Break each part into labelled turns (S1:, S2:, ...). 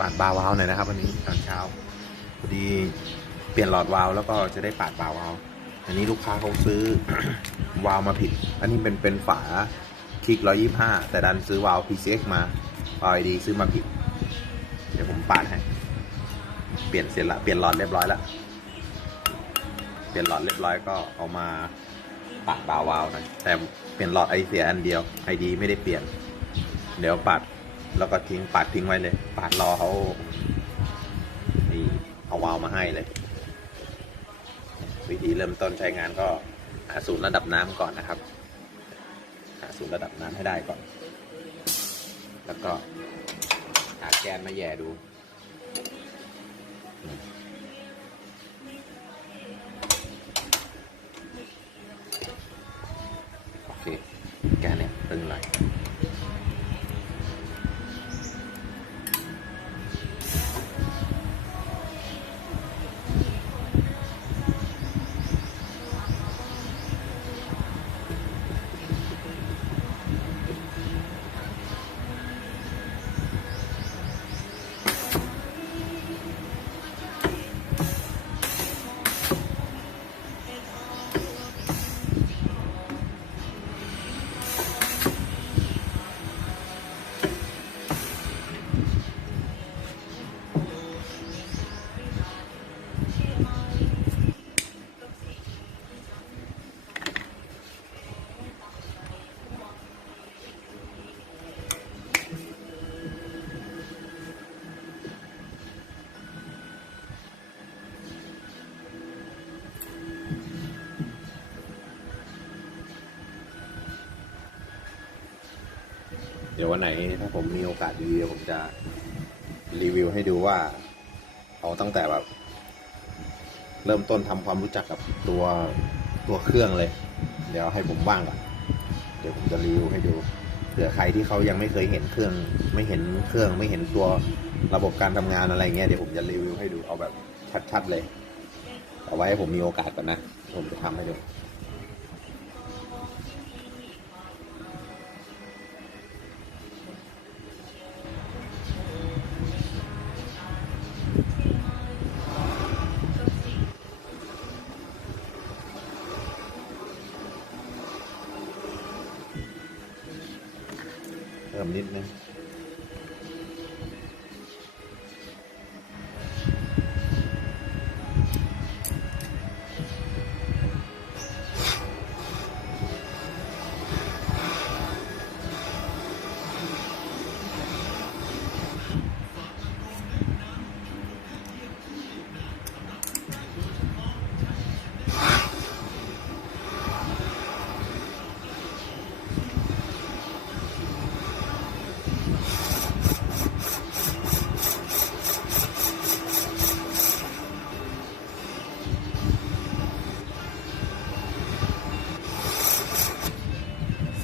S1: ปาดบาวาล์วหน่อยนะครับวันนี้ตอนเช้าพอดีเปลี่ยนหลอดวาล์วแล้วก็จะได้ปาดบาวาล์วอันนี้ลูกค้าเขาซื้อวาล์วมาผิด อันนี้เป็นเป็นฝาคลิกร้อยี่ห้าแต่ดันซื้อวาล์ว PCX มาวาล์ว ID ซื้อมาผิด เดี๋ยวผมปาดให้ เปลี่ยนเสร็จละเปลี่ยนหลอดเรียบร้อยแล้วเปลี่ยนหลอดเรียบร้อยก็เอามาปาดบาวาล์วหน่อยแต่เปลี่ยนหลอดไอเสียอันเดียว ID ไม่ได้เปลี่ยน เดี๋ยวปัด แล้วก็ทิ้งปัดทิ้งไว้เลยปัดรอเขาเอาวาล์วมาให้เลย วิธีเริ่มต้นใช้งานก็หาศูนย์ระดับน้ำก่อนนะครับ หาศูนย์ระดับน้ำให้ได้ก่อน แล้วก็หาแกนมาแย่ดูโอเคแกนเนี่ยตึงไหน่ เดี๋ยววันไหนถ้าผมมีโอกาสดีเดี๋ยวผมจะรีวิวให้ดูว่า เอาตั้งแต่แบบ เริ่มต้นทำความรู้จักกับตัวตัวเครื่องเลย เดี๋ยวให้ผมว่างก่อนเดี๋ยวผมจะรีวิวให้ดูเผื่อใครที่เขายังไม่เคยเห็นเครื่อง ไม่เห็นเครื่อง ไม่เห็นตัวระบบการทำงานอะไรเงี้ยเดี๋ยวผมจะรีวิวให้ดูเอาแบบชัดๆเลย เอาไว้ให้ผมมีโอกาสก่อนนะ ผมจะทำให้ดู พิ่มนิดนึง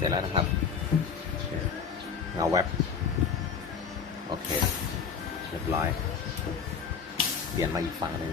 S1: ร็จแล้วนะครับ เงาแว็บ โอเค เรียบร้อย เปลี่ยนมาอีกฝั่งหนึ่ง